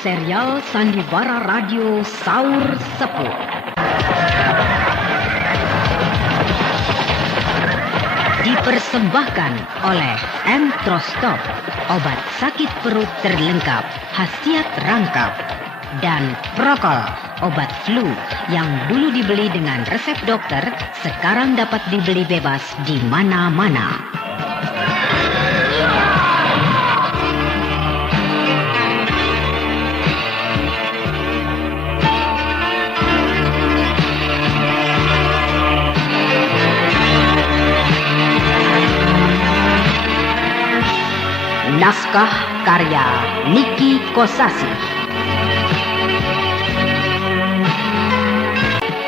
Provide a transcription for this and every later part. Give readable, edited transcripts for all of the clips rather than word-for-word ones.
Serial Sandiwara Radio Saur Sepuh. Dipersembahkan oleh Entrostop, obat sakit perut terlengkap, khasiat rangkap, dan Prokol, obat flu yang dulu dibeli dengan resep dokter, sekarang dapat dibeli bebas di mana-mana. Naskah karya Niki Kosasi.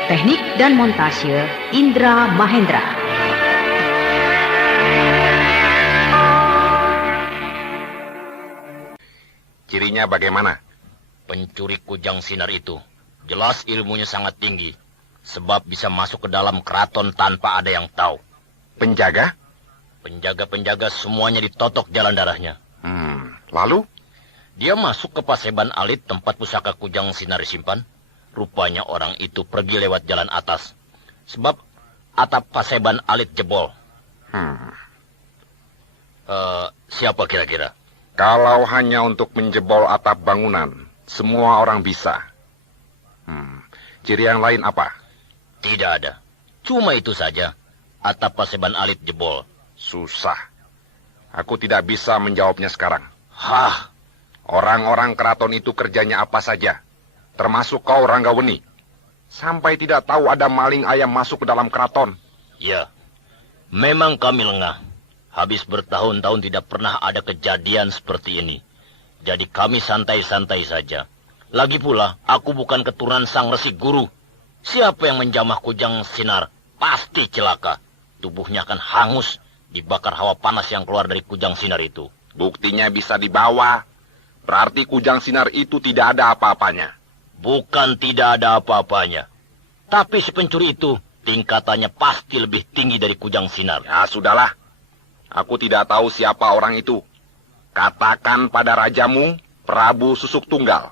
Teknik dan montase Indra Mahendra. Cirinya bagaimana? Pencuri kujang sinar itu jelas ilmunya sangat tinggi, sebab bisa masuk ke dalam keraton tanpa ada yang tahu. Penjaga? Penjaga-penjaga semuanya ditotok jalan darahnya. Lalu? Dia masuk ke Paseban Alit, tempat pusaka kujang sinar disimpan. Rupanya orang itu pergi lewat jalan atas, sebab atap Paseban Alit jebol. Siapa kira-kira? Kalau hanya untuk menjebol atap bangunan, semua orang bisa. Ciri yang lain apa? Tidak ada. Cuma itu saja. Atap Paseban Alit jebol. Susah. Aku tidak bisa menjawabnya sekarang. Hah? Orang-orang keraton itu kerjanya apa saja, termasuk kau Ranggaweni. Sampai tidak tahu ada maling ayam masuk ke dalam keraton. Ya, memang kami lengah. Habis bertahun-tahun tidak pernah ada kejadian seperti ini. Jadi kami santai-santai saja. Lagi pula, aku bukan keturunan sang resi guru. Siapa yang menjamah kujang sinar, pasti celaka. Tubuhnya akan hangus, dibakar hawa panas yang keluar dari kujang sinar itu. Buktinya bisa dibawa. Berarti kujang sinar itu tidak ada apa-apanya. Bukan tidak ada apa-apanya. Tapi si pencuri itu tingkatannya pasti lebih tinggi dari kujang sinar. Ya sudahlah. Aku tidak tahu siapa orang itu. Katakan pada rajamu, Prabu Susuk Tunggal.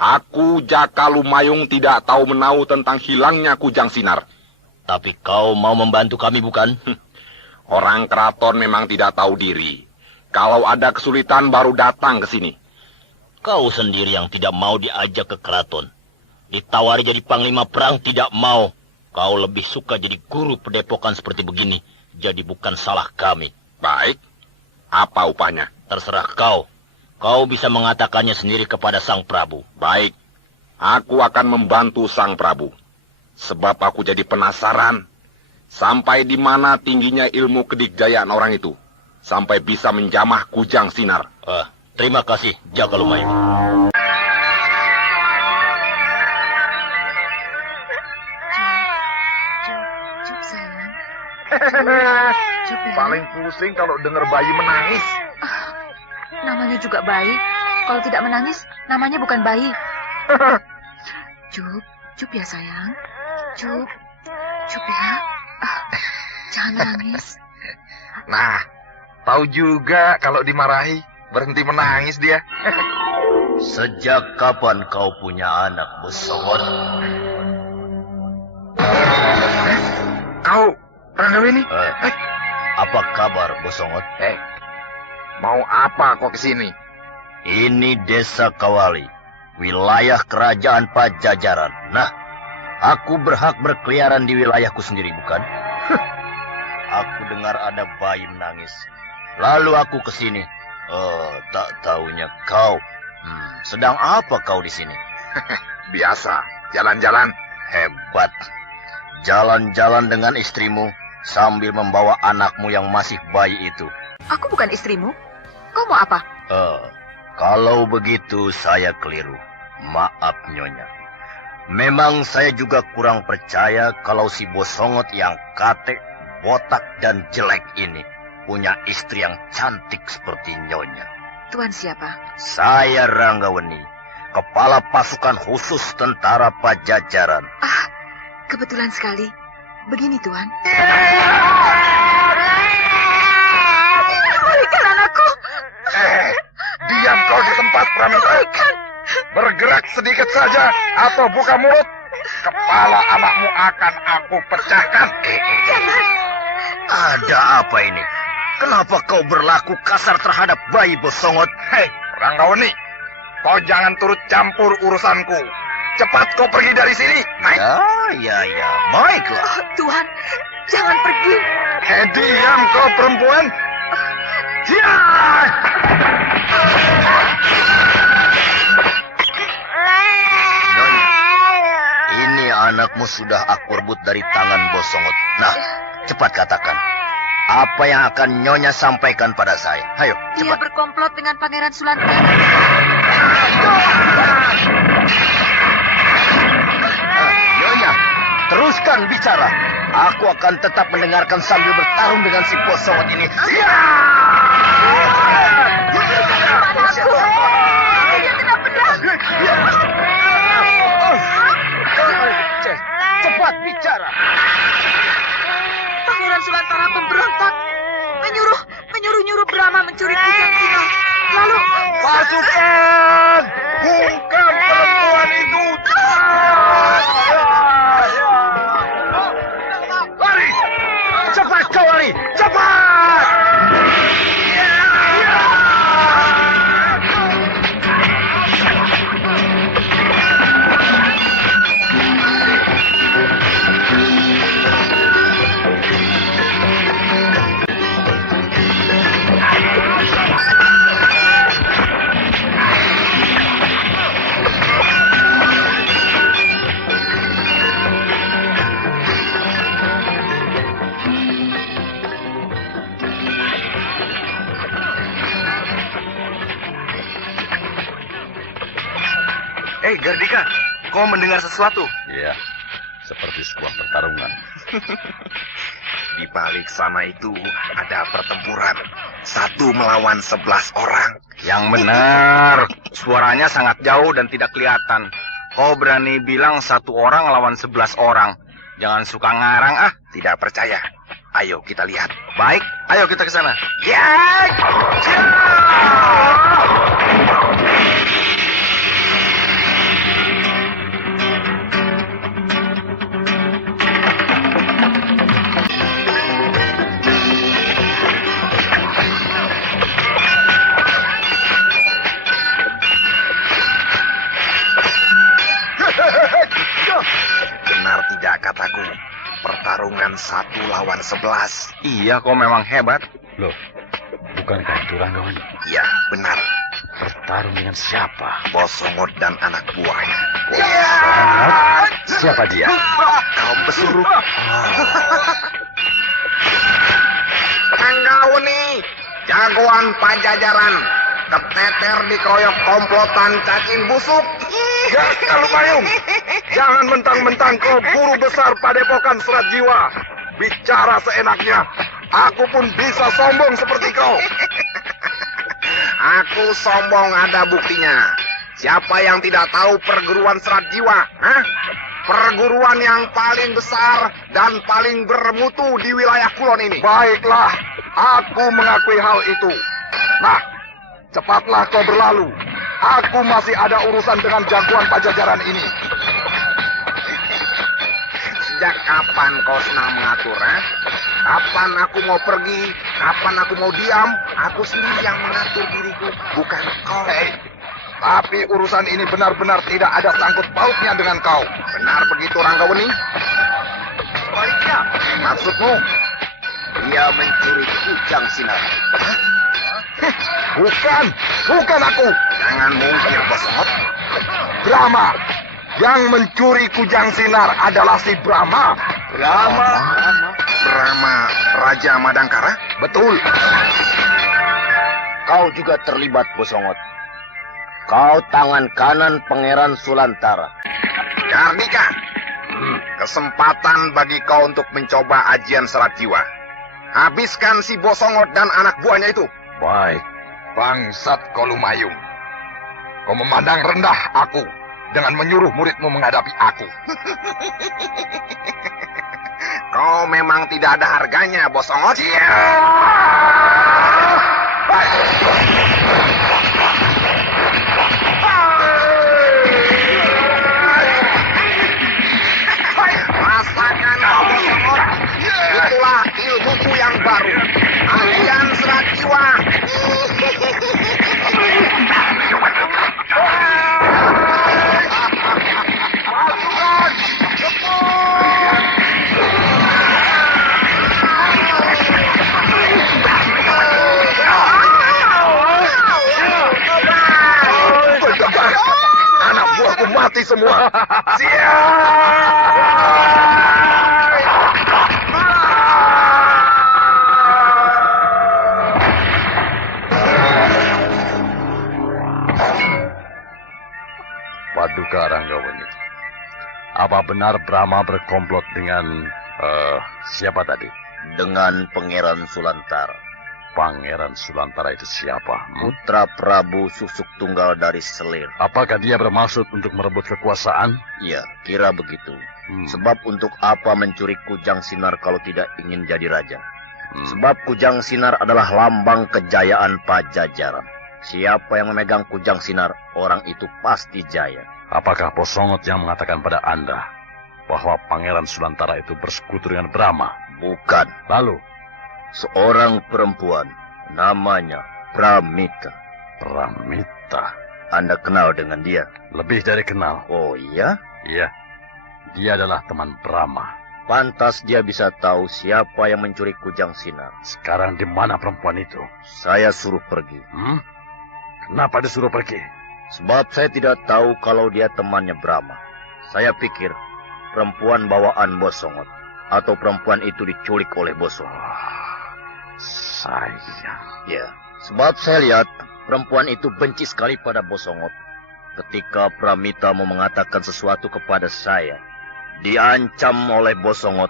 Aku Jaka Lumayung tidak tahu menau tentang hilangnya kujang sinar. Tapi kau mau membantu kami, bukan? Orang keraton memang tidak tahu diri. Kalau ada kesulitan baru datang ke sini. Kau sendiri yang tidak mau diajak ke keraton. Ditawari jadi panglima perang tidak mau. Kau lebih suka jadi guru pedepokan seperti begini. Jadi bukan salah kami. Baik. Apa upahnya? Terserah kau. Kau bisa mengatakannya sendiri kepada Sang Prabu. Baik. Aku akan membantu Sang Prabu. Sebab aku jadi penasaran. Sampai di mana tingginya ilmu kedikjayaan orang itu. Sampai bisa menjamah kujang sinar. Terima kasih, Jaka Lumayung. Cup sayang. Cup ya. Paling pusing kalau dengar bayi menangis. Namanya juga bayi. Kalau tidak menangis, namanya bukan bayi. Cup ya sayang. Cup ya. Jangan menangis. Nah, tahu juga kalau dimarahi, berhenti menangis dia. Sejak kapan kau punya anak, Bosongot? Kau, Ranggaweni? Apa kabar, Bosongot? Mau apa kau kesini? Ini desa Kawali, wilayah kerajaan Pajajaran. Nah, aku berhak berkeliaran di wilayahku sendiri, bukan? Aku dengar ada bayi menangis. Lalu aku ke sini. Tak taunya kau. Sedang apa kau di sini? Biasa, jalan-jalan. Hebat. Jalan-jalan dengan istrimu sambil membawa anakmu yang masih bayi itu. Aku bukan istrimu. Kau mau apa? Kalau begitu saya keliru. Maaf, Nyonya. Memang saya juga kurang percaya kalau si Bosongot yang kate, botak dan jelek ini punya istri yang cantik seperti Nyonya. Tuan siapa? Saya Ranggaweni, kepala pasukan khusus tentara Pajajaran. Kebetulan sekali. Begini, Tuan. Berikan anakku. Diam kau di tempat, Pramita. Bergerak sedikit saja atau buka mulut, kepala anakmu akan aku pecahkan. Jangan. Ada apa ini? Kenapa kau berlaku kasar terhadap bayi Bosongot? Hei, Ranggawani, kau jangan turut campur urusanku. Cepat kau pergi dari sini. Naik. Ya, baiklah. Oh, Tuhan, jangan pergi. Diam kau perempuan. Ya! Nyonya, ini anakmu sudah aku rebut dari tangan Bosongot. Nah, cepat katakan. Apa yang akan Nyonya sampaikan pada saya? Ayo, Dia cepat. berkomplot dengan Pangeran Sulantara. Nyonya, teruskan bicara. Aku akan tetap mendengarkan sambil bertarung dengan si Bosongot ini. Dia kena pedang. Cepat bicara. Pangeran Sulantara pemberontak. Menyuruh Brahma mencuri kujang Sinar. Lalu Pasukan! Bungkam perempuan itu! Lari! Cepat kau lari. Cepat. Gardika, kau mendengar sesuatu? Iya, seperti sebuah pertarungan. Di balik sana itu ada pertempuran. 1 melawan 11 orang. Yang benar, suaranya sangat jauh dan tidak kelihatan. Kau berani bilang 1 orang lawan 11 orang. Jangan suka ngarang ah. Tidak percaya. Ayo kita lihat. Baik, ayo kita ke sana. Ya! Benar tidak kataku? Pertarungan 1 lawan 11. Iya, kau memang hebat. Loh, bukankah itu Ranggawani? Ya, benar. Bertarung dengan siapa? Bosongot dan anak buahnya. Siapa dia? Kaum pesuruh. Ranggawani, jagoan Pajajaran, keteter dikeroyok komplotan cacing busuk. Lumayung, jangan mentang-mentang kau guru besar Padepokan Serat Jiwa. Bicara seenaknya. Aku pun bisa sombong seperti kau. Aku sombong ada buktinya. Siapa yang tidak tahu perguruan Serat Jiwa? Hah? Perguruan yang paling besar dan paling bermutu di wilayah Kulon ini. Baiklah, aku mengakui hal itu. Nah, cepatlah kau berlalu. Aku masih ada urusan dengan jagoan Pajajaran ini. Sejak kapan kau senang mengatur, ha? Kapan aku mau pergi, kapan aku mau diam, aku sendiri yang mengatur diriku, bukan kau. Tapi urusan ini benar-benar tidak ada sangkut pautnya dengan kau. Benar begitu, Ranggawani? Sebaliknya, maksudmu? Dia mencuri kujang Sinar. Bukan aku. Jangan mungkir, Bosongot. Brahma. Yang mencuri kujang Sinar adalah si Brahma. Brahma, Raja Madangkara? Betul. Kau juga terlibat, Bosongot. Kau tangan kanan Pangeran Sulantara. Gardika, kesempatan bagi kau untuk mencoba ajian Serat Jiwa. Habiskan si Bosongot dan anak buahnya itu. Baik. Bangsat Kolumayung. Kau memandang rendah aku dengan menyuruh muridmu menghadapi aku. Kau memang tidak ada harganya, Bosongot. mati semua. Siap! Paduka Ranggawani, apa benar Brahma berkomplot dengan siapa tadi? Dengan Pangeran Sulantara. Pangeran Sulantara itu siapa? Putra Prabu Susuk Tunggal dari Selir. Apakah dia bermaksud untuk merebut kekuasaan? Iya, kira begitu. Sebab untuk apa mencuri kujang sinar kalau tidak ingin jadi raja? Sebab kujang sinar adalah lambang kejayaan Pajajaran. Siapa yang memegang kujang sinar, orang itu pasti jaya. Apakah Bosongot yang mengatakan pada Anda bahwa Pangeran Sulantara itu bersekutu dengan Brahma? Bukan. Lalu? Seorang perempuan, namanya Pramita. Pramita? Anda kenal dengan dia? Lebih dari kenal. Oh iya? Iya. Dia adalah teman Brahma. Pantas dia bisa tahu siapa yang mencuri kujang sinar. Sekarang di mana perempuan itu? Saya suruh pergi. Kenapa disuruh pergi? Sebab saya tidak tahu kalau dia temannya Brahma. Saya pikir perempuan bawaan Bosongot atau perempuan itu diculik oleh Bosongot. Sayang. Ya, sebab saya lihat perempuan itu benci sekali pada Bosongot. Ketika Pramita mau mengatakan sesuatu kepada saya, diancam oleh Bosongot.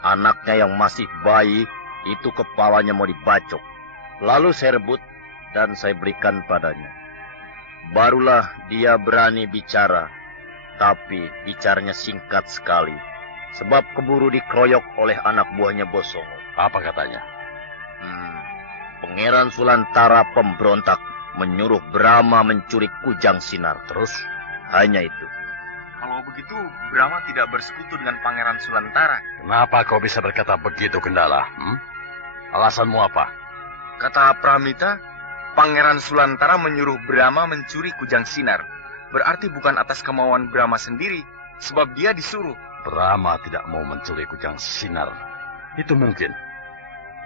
Anaknya yang masih bayi itu kepalanya mau dibacok. Lalu saya rebut dan saya berikan padanya. Barulah dia berani bicara, tapi bicaranya singkat sekali. Sebab keburu dikeroyok oleh anak buahnya Bosongot. Apa katanya? Pangeran Sulantara pemberontak menyuruh Brahma mencuri kujang sinar. Terus? Hanya itu. Kalau begitu, Brahma tidak bersekutu dengan Pangeran Sulantara. Kenapa kau bisa berkata begitu, Kendala? Alasanmu apa? Kata Pramita, Pangeran Sulantara menyuruh Brahma mencuri kujang sinar. Berarti bukan atas kemauan Brahma sendiri, sebab dia disuruh. Brahma tidak mau mencuri kujang sinar. Itu mungkin.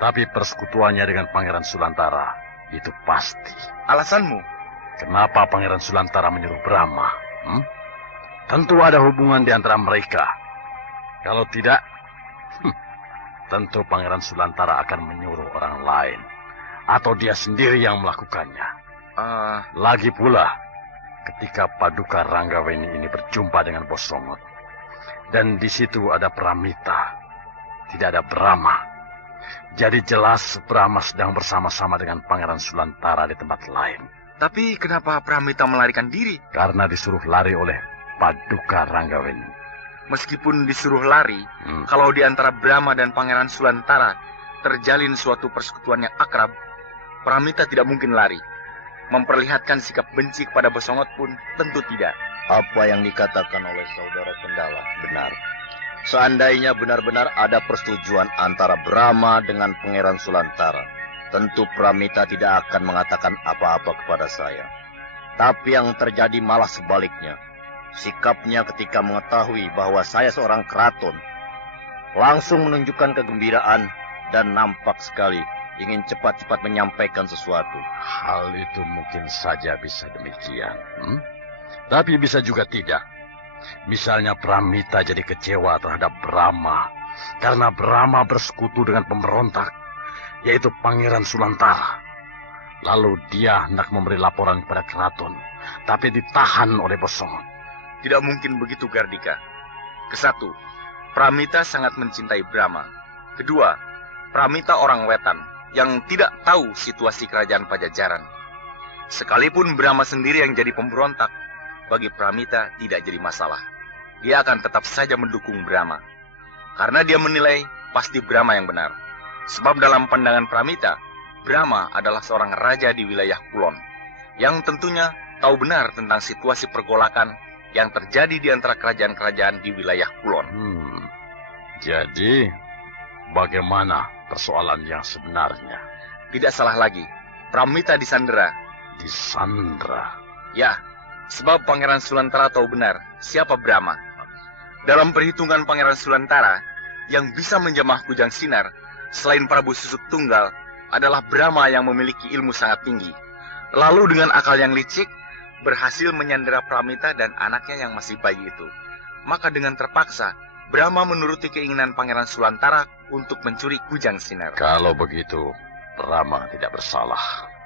Tapi persekutuannya dengan Pangeran Sulantara, itu pasti. Alasanmu? Kenapa Pangeran Sulantara menyuruh Brahma? Tentu ada hubungan di antara mereka. Kalau tidak, tentu Pangeran Sulantara akan menyuruh orang lain. Atau dia sendiri yang melakukannya. Lagi pula, ketika Paduka Ranggaweni ini berjumpa dengan Bosongot, dan di situ ada Pramita, tidak ada Brahma. Jadi jelas Brahma sedang bersama-sama dengan Pangeran Sulantara di tempat lain. Tapi kenapa Pramita melarikan diri? Karena disuruh lari oleh Paduka Ranggaweni. Meskipun disuruh lari, kalau di antara Brahma dan Pangeran Sulantara terjalin suatu persekutuan yang akrab, Pramita tidak mungkin lari. Memperlihatkan sikap benci kepada Bosongot pun tentu tidak. Apa yang dikatakan oleh saudara Kendala benar. Seandainya benar-benar ada persetujuan antara Brahma dengan Pangeran Sulantara, tentu Pramita tidak akan mengatakan apa-apa kepada saya. Tapi yang terjadi malah sebaliknya. Sikapnya ketika mengetahui bahwa saya seorang keraton, langsung menunjukkan kegembiraan dan nampak sekali ingin cepat-cepat menyampaikan sesuatu. Hal itu mungkin saja bisa demikian. Tapi bisa juga tidak. Misalnya Pramita jadi kecewa terhadap Brahma karena Brahma bersekutu dengan pemberontak, yaitu Pangeran Sulantara. Lalu dia hendak memberi laporan kepada keraton, tapi ditahan oleh Bosongot. Tidak mungkin begitu, Gardika. Kesatu, Pramita sangat mencintai Brahma. Kedua, Pramita orang wetan yang tidak tahu situasi kerajaan Pajajaran. Sekalipun Brahma sendiri yang jadi pemberontak, bagi Pramita tidak jadi masalah. Dia akan tetap saja mendukung Brahma. Karena dia menilai pasti Brahma yang benar. Sebab dalam pandangan Pramita, Brahma adalah seorang raja di wilayah Kulon, yang tentunya tahu benar tentang situasi pergolakan yang terjadi di antara kerajaan-kerajaan di wilayah Kulon. Jadi, bagaimana persoalan yang sebenarnya? Tidak salah lagi, Pramita disandera. Disandera? Ya, sebab Pangeran Sulantara tahu benar siapa Brahma. Dalam perhitungan Pangeran Sulantara, yang bisa menjamah kujang sinar selain Prabu Susuk Tunggal adalah Brahma yang memiliki ilmu sangat tinggi. Lalu dengan akal yang licik, berhasil menyandera Pramita dan anaknya yang masih bayi itu. Maka dengan terpaksa, Brahma menuruti keinginan Pangeran Sulantara untuk mencuri kujang sinar. Kalau begitu, Brahma tidak bersalah.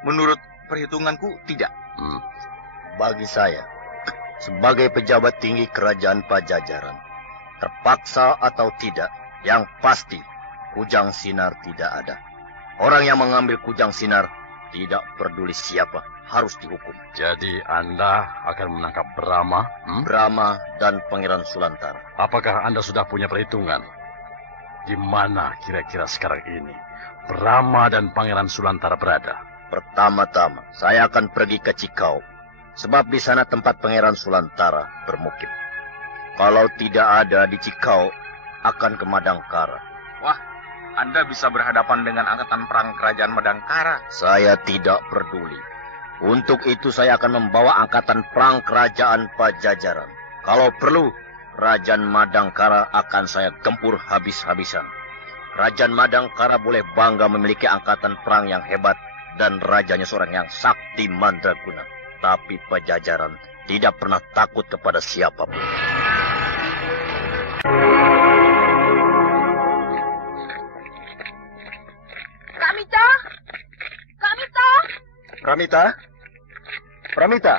Menurut perhitunganku, tidak. Bagi saya, sebagai pejabat tinggi kerajaan Pajajaran, terpaksa atau tidak, yang pasti kujang sinar tidak ada. Orang yang mengambil kujang sinar, tidak peduli siapa, harus dihukum. Jadi Anda akan menangkap Brahma? Brahma dan Pangeran Sulantara. Apakah Anda sudah punya perhitungan? Di mana kira-kira sekarang ini Brahma dan Pangeran Sulantara berada? Pertama-tama, saya akan pergi ke Cikau, sebab di sana tempat Pangeran Sulantara bermukim. Kalau tidak ada di Cikau, akan ke Madangkara. Wah, Anda bisa berhadapan dengan angkatan perang kerajaan Madangkara. Saya tidak peduli. Untuk itu saya akan membawa angkatan perang kerajaan Pajajaran. Kalau perlu, kerajaan Madangkara akan saya gempur habis-habisan. Kerajaan Madangkara boleh bangga memiliki angkatan perang yang hebat dan rajanya seorang yang sakti mandraguna. Tapi Pajajaran tidak pernah takut kepada siapapun. Pramita! Pramita! Pramita? Pramita?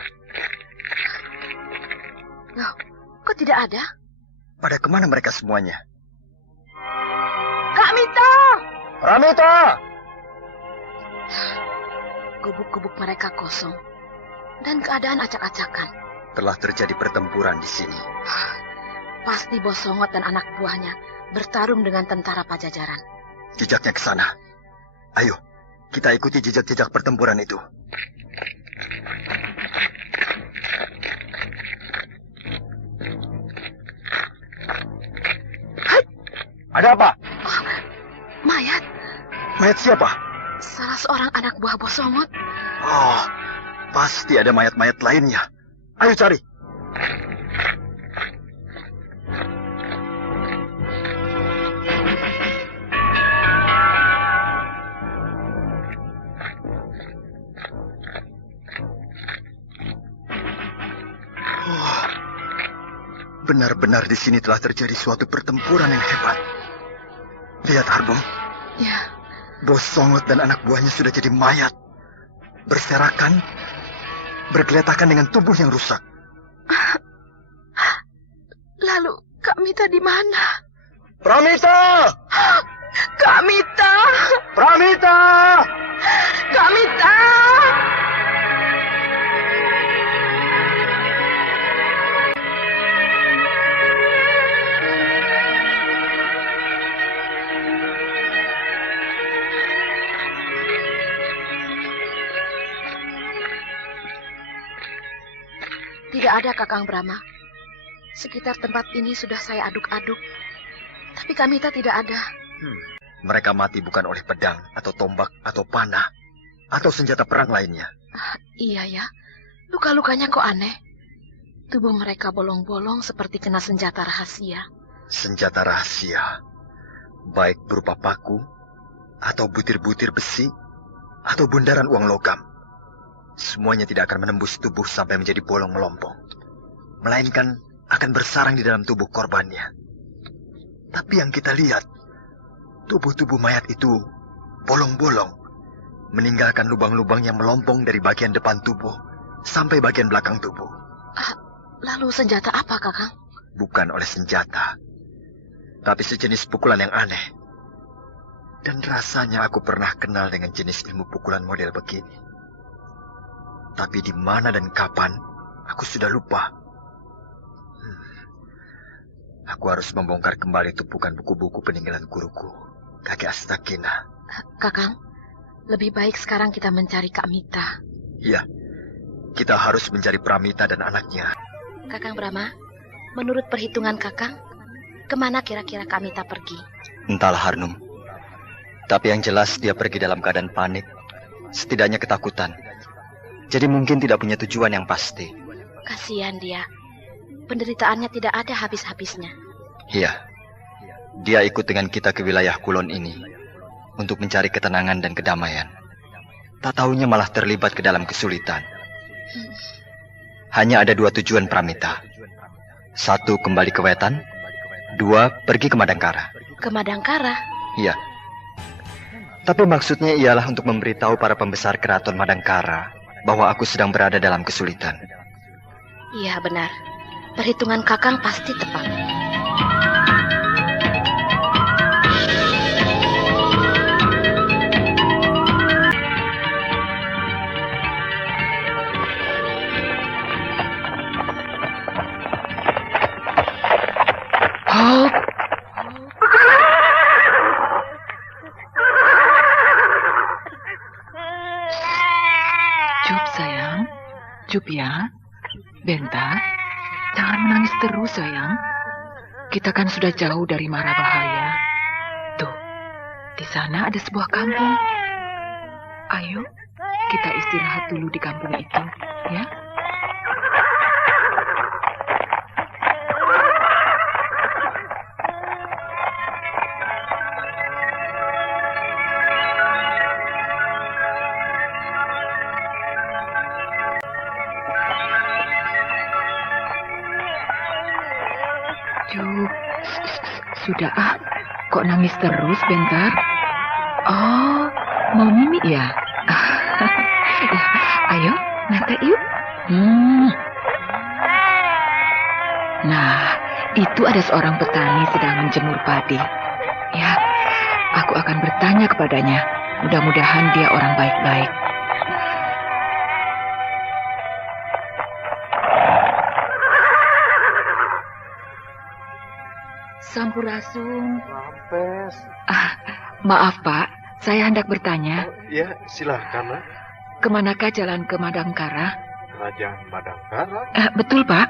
Loh, kok tidak ada? Pada kemana mereka semuanya? Kak Mita! Pramita! Gubuk-gubuk mereka kosong. Dan keadaan acak-acakan. Telah terjadi pertempuran di sini. Pasti Bosongot dan anak buahnya bertarung dengan tentara Pajajaran. Jejaknya ke sana. Ayo, kita ikuti jejak-jejak pertempuran itu. Hai! Ada apa? Oh, mayat. Mayat siapa? Salah seorang anak buah Bosongot. Oh, pasti ada mayat-mayat lainnya. Ayo cari. Benar-benar di sini telah terjadi suatu pertempuran yang hebat. Lihat, Harbung. Ya. Bosongot dan anak buahnya sudah jadi mayat. Berserakan, bergeletakan dengan tubuh yang rusak. Lalu, Kak Mita di mana? Pramita! Kak Mita! Pramita! Kak Mita! Tidak ada Kakang Brahma. Sekitar tempat ini sudah saya aduk-aduk. Tapi Kak Mita tidak ada. Mereka mati bukan oleh pedang, atau tombak, atau panah, atau senjata perang lainnya. Iya ya. Luka-lukanya kok aneh. Tubuh mereka bolong-bolong seperti kena senjata rahasia. Senjata rahasia. Baik berupa paku, atau butir-butir besi, atau bundaran uang logam. Semuanya tidak akan menembus tubuh sampai menjadi bolong melompong. Melainkan akan bersarang di dalam tubuh korbannya. Tapi yang kita lihat, tubuh-tubuh mayat itu bolong-bolong. Meninggalkan lubang-lubang yang melompong dari bagian depan tubuh sampai bagian belakang tubuh. Lalu senjata apa, Kakang? Bukan oleh senjata, tapi sejenis pukulan yang aneh. Dan rasanya aku pernah kenal dengan jenis ilmu pukulan model begini. Tapi di mana dan kapan, aku sudah lupa. Aku harus membongkar kembali tumpukan buku-buku peninggalan guruku, Kakek Astakina. Kakang, lebih baik sekarang kita mencari Kak Mita. Iya, kita harus mencari Pramita dan anaknya. Kakang Brahma, menurut perhitungan Kakang, kemana kira-kira Kak Mita pergi? Entahlah, Harnum. Tapi yang jelas dia pergi dalam keadaan panik, setidaknya ketakutan. Jadi mungkin tidak punya tujuan yang pasti. Kasihan dia. Penderitaannya tidak ada habis-habisnya. Iya. Dia ikut dengan kita ke wilayah Kulon ini untuk mencari ketenangan dan kedamaian. Tak tahunya malah terlibat ke dalam kesulitan. hanya ada 2 tujuan Pramita. 1, kembali ke Wetan. 2, pergi ke Madangkara. Ke Madangkara? Iya. Tapi maksudnya ialah untuk memberitahu para pembesar keraton Madangkara bahwa aku sedang berada dalam kesulitan. Iya, benar. Perhitungan Kakang pasti tepat. Cup ya, Benta, jangan menangis terus sayang. Kita kan sudah jauh dari mara bahaya. Tuh, di sana ada sebuah kampung. Ayo, kita istirahat dulu di kampung itu, ya. Sudah kok nangis terus bentar? Oh, mau mimi ya? Ya, ayo, nanti yuk. Nah, itu ada seorang petani sedang menjemur padi. Ya, aku akan bertanya kepadanya. Mudah-mudahan dia orang baik-baik. Sampurasun. Rampes. Maaf Pak, saya hendak bertanya. Ya, silahkan. Kemanakah jalan ke Madangkara? Kerajaan Madangkara? Betul Pak.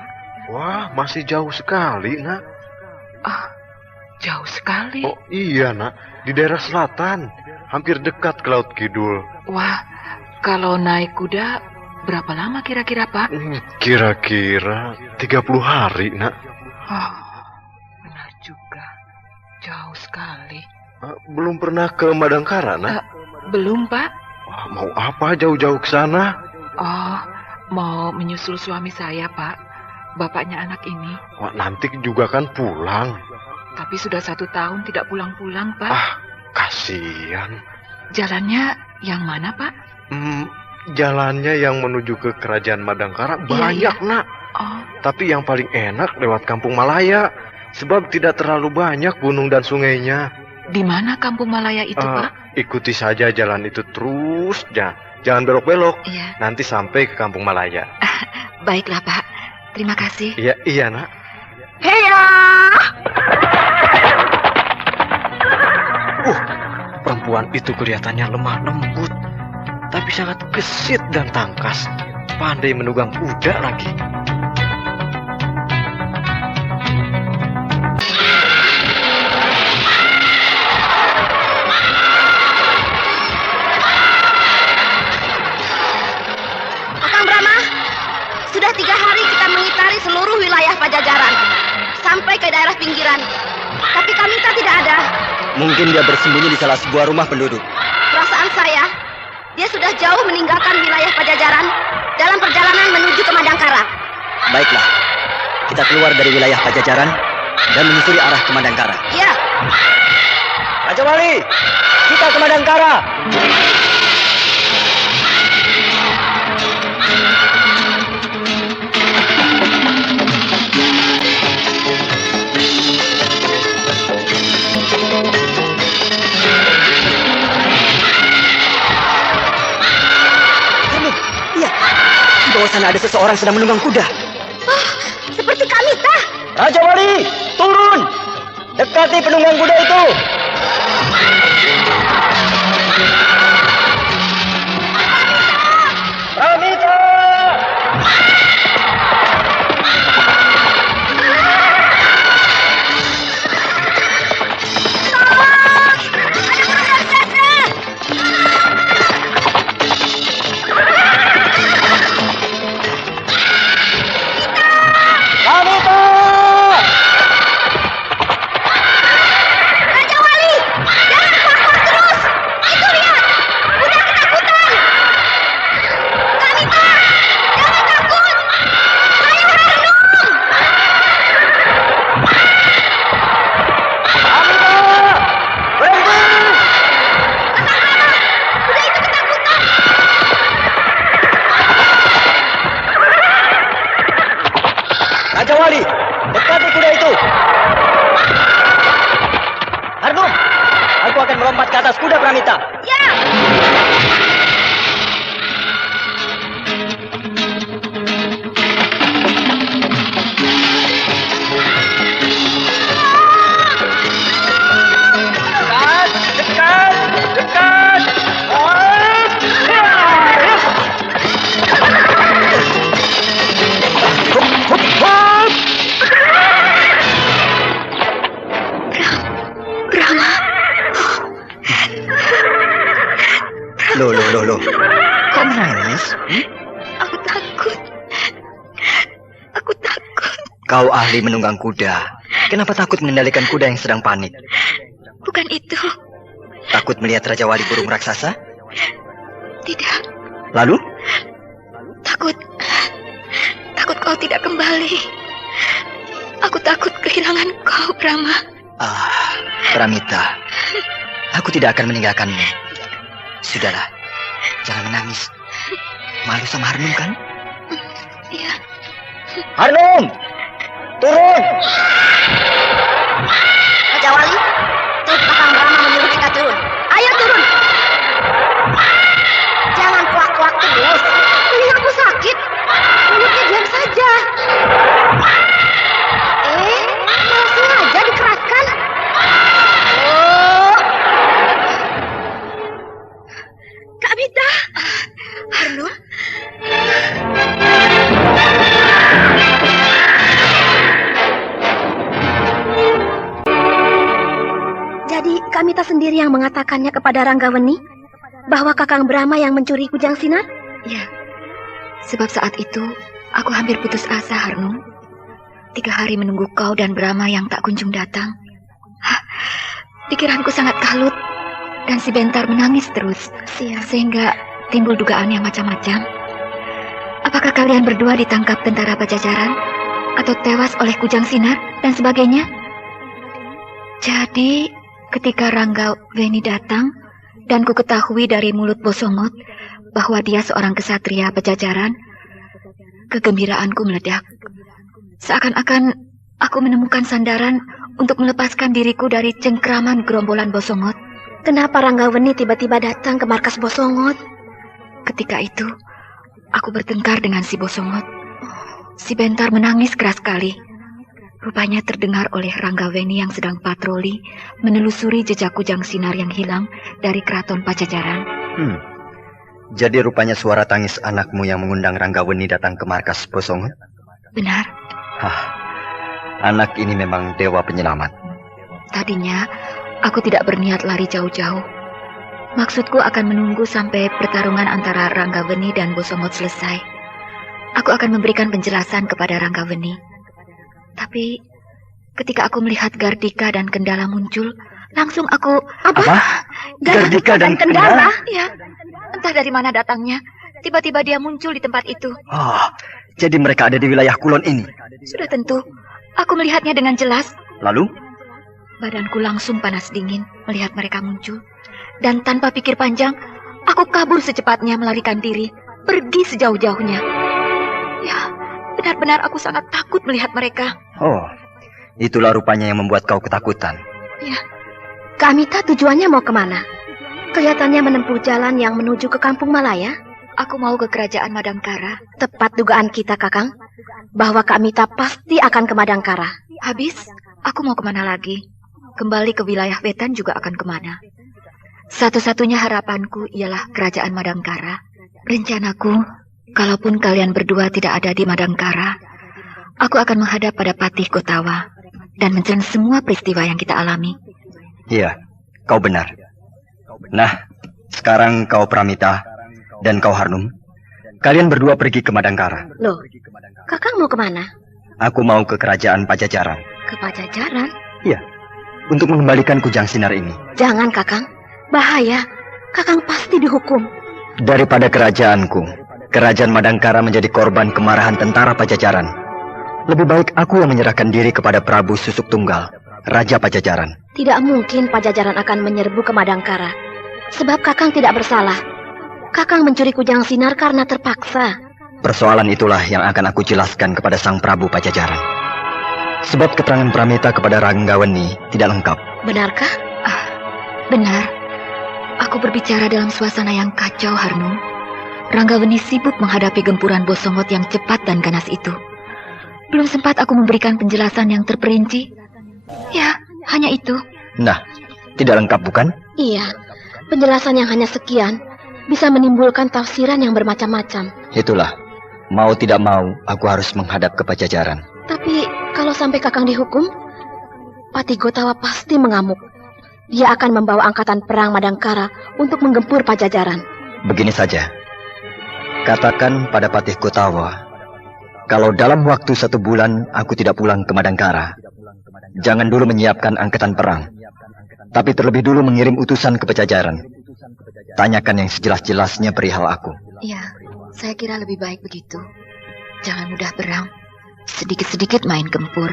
Wah, masih jauh sekali, Nak. Jauh sekali. Oh iya, Nak. Di daerah selatan. Hampir dekat ke Laut Kidul. Wah, kalau naik kuda, berapa lama kira-kira Pak? Kira-kira 30 hari, Nak. Juga jauh sekali. Belum pernah ke Madangkara, Nak? Belum, Pak. Mau apa jauh-jauh ke sana? Oh, mau menyusul suami saya, Pak. Bapaknya anak ini. Nanti juga kan pulang. Tapi sudah 1 tahun tidak pulang-pulang, Pak. Kasihan. Jalannya yang mana, Pak? Jalannya yang menuju ke kerajaan Madangkara banyak, Nak. Tapi yang paling enak lewat Kampung Malaya. Sebab tidak terlalu banyak gunung dan sungainya. Di mana Kampung Malaya itu, Pak? Ikuti saja jalan itu terus, jangan belok-belok. Iya. Nanti sampai ke Kampung Malaya. Baiklah, Pak. Terima kasih. Iya, Nak. Heya! Perempuan itu kelihatannya lemah lembut, tapi sangat gesit dan tangkas. Pandai menunggang kuda lagi. Sudah 3 hari kita mengitari seluruh wilayah Pajajaran sampai ke daerah pinggiran. Tapi Kamita tidak ada. Mungkin dia bersembunyi di salah sebuah rumah penduduk. Perasaan saya, dia sudah jauh meninggalkan wilayah Pajajaran dalam perjalanan menuju ke Madangkara. Baiklah, kita keluar dari wilayah Pajajaran dan menyusuri arah ke Madangkara. Iya. Raja Wali, kita ke Madangkara. Di bawah sana ada seseorang sedang menunggang kuda. Seperti Kamita. Raja Wali, turun! Dekati penunggang kuda itu. Pramita! Raja Wali! Raja Wali, dekati kuda itu. Harnum, aku akan melompat ke atas kuda Pramita. Ya. Dekat. Brahma. Loh. Kok menangis? Aku takut. Kau ahli menunggang kuda. Kenapa takut mengendalikan kuda yang sedang panik? Bukan itu. Takut melihat Raja Wali burung raksasa? Tidak. Lalu? Takut kau tidak kembali. Aku takut kehilangan kau, Brahma. Pramita. Aku tidak akan meninggalkanmu. Sudahlah, jangan menangis. Malu sama Harnum kan? Iya. Harnum, turun. Raja Wali, terus Kakang Brahma menyuruh kita turun. Ayo turun. Jangan kuak-kuak terus. Telingaku sakit. Mulutnya diam saja. Malah sengaja dikeraskan. Kak Mita. Harnum. Jadi Kak Mita sendiri yang mengatakannya kepada Ranggaweni bahwa Kakang Brahma yang mencuri kujang sinar? Ya, sebab saat itu aku hampir putus asa, Harnum. 3 hari menunggu kau dan Brahma yang tak kunjung datang. Pikiranku sangat kalut dan si Bentar menangis terus. Sehingga timbul dugaan yang macam-macam. Apakah kalian berdua ditangkap tentara Pajajaran atau tewas oleh kujang sinar dan sebagainya? Jadi ketika Ranggaweni datang dan ku ketahui dari mulut Bosongot bahwa dia seorang kesatria Pajajaran, kegembiraanku meledak. Seakan-akan aku menemukan sandaran untuk melepaskan diriku dari cengkraman gerombolan Bosongot. Kenapa Ranggaweni tiba-tiba datang ke markas Bosongot? Ketika itu, aku bertengkar dengan si Bosongot. Si Bentar menangis keras sekali. Rupanya terdengar oleh Ranggaweni yang sedang patroli menelusuri jejak kujang sinar yang hilang dari keraton Pajajaran. Jadi rupanya suara tangis anakmu yang mengundang Ranggaweni datang ke markas Bosongot? Benar. Anak ini memang dewa penyelamat. Tadinya aku tidak berniat lari jauh-jauh. Maksudku akan menunggu sampai pertarungan antara Ranggaweni dan Bosongot selesai. Aku akan memberikan penjelasan kepada Ranggaweni. Tapi ketika aku melihat Gardika dan Kendala muncul, langsung aku... Apa? Gardika dan Kendala? Ya, entah dari mana datangnya. Tiba-tiba dia muncul di tempat itu. Jadi mereka ada di wilayah Kulon ini? Sudah tentu. Aku melihatnya dengan jelas. Lalu? Badanku langsung panas dingin melihat mereka muncul. Dan tanpa pikir panjang, aku kabur secepatnya melarikan diri. Pergi sejauh-jauhnya. Ya, benar-benar aku sangat takut melihat mereka. Itulah rupanya yang membuat kau ketakutan. Ya. Kak Mita tujuannya mau kemana? Kelihatannya menempuh jalan yang menuju ke Kampung Malaya. Aku mau ke kerajaan Madangkara. Tepat dugaan kita, Kakang. Bahwa Kak Mita pasti akan ke Madangkara. Habis, aku mau kemana lagi? Kembali ke wilayah Wetan juga akan kemana? Satu-satunya harapanku ialah kerajaan Madangkara. Rencanaku, kalaupun kalian berdua tidak ada di Madangkara, aku akan menghadap pada Patih Gotawa dan mencari semua peristiwa yang kita alami. Iya, kau benar. Nah, sekarang kau Pramita dan kau Harnum, kalian berdua pergi ke Madangkara. Loh, Kakang mau kemana? Aku mau ke kerajaan Pajajaran. Ke Pajajaran? Iya, untuk mengembalikan kujang sinar ini. Jangan, Kakang. Bahaya. Kakang pasti dihukum. Daripada kerajaanku, kerajaan Madangkara menjadi korban kemarahan tentara Pajajaran. Lebih baik aku yang menyerahkan diri kepada Prabu Susuk Tunggal, Raja Pajajaran. Tidak mungkin Pajajaran akan menyerbu ke Madangkara. Sebab Kakang tidak bersalah. Kakang mencuri kujang sinar karena terpaksa. Persoalan itulah yang akan aku jelaskan kepada Sang Prabu Pajajaran. Sebab keterangan Pramita kepada Ranggaweni tidak lengkap. Benarkah? Benar. Aku berbicara dalam suasana yang kacau, Harno. Ranggaweni sibuk menghadapi gempuran Bosongot yang cepat dan ganas itu. Belum sempat aku memberikan penjelasan yang terperinci. Ya, hanya itu. Nah, tidak lengkap bukan? Iya, penjelasan yang hanya sekian bisa menimbulkan tafsiran yang bermacam-macam. Itulah, mau tidak mau aku harus menghadap ke Pajajaran. Tapi kalau sampai Kakang dihukum, Pati Gotawa pasti mengamuk. Dia akan membawa angkatan perang Madangkara untuk menggempur Pajajaran. Begini saja, katakan pada Patih Gotawa, kalau dalam waktu 1 bulan aku tidak pulang ke Madangkara, jangan dulu menyiapkan angkatan perang, tapi terlebih dulu mengirim utusan ke Pajajaran. Tanyakan yang sejelas-jelasnya perihal aku. Ya, saya kira lebih baik begitu. Jangan mudah berang, sedikit-sedikit main gempur.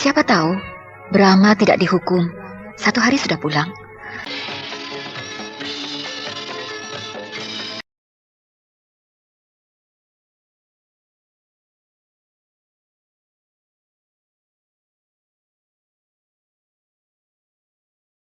Siapa tahu Brahma tidak dihukum, 1 hari sudah pulang.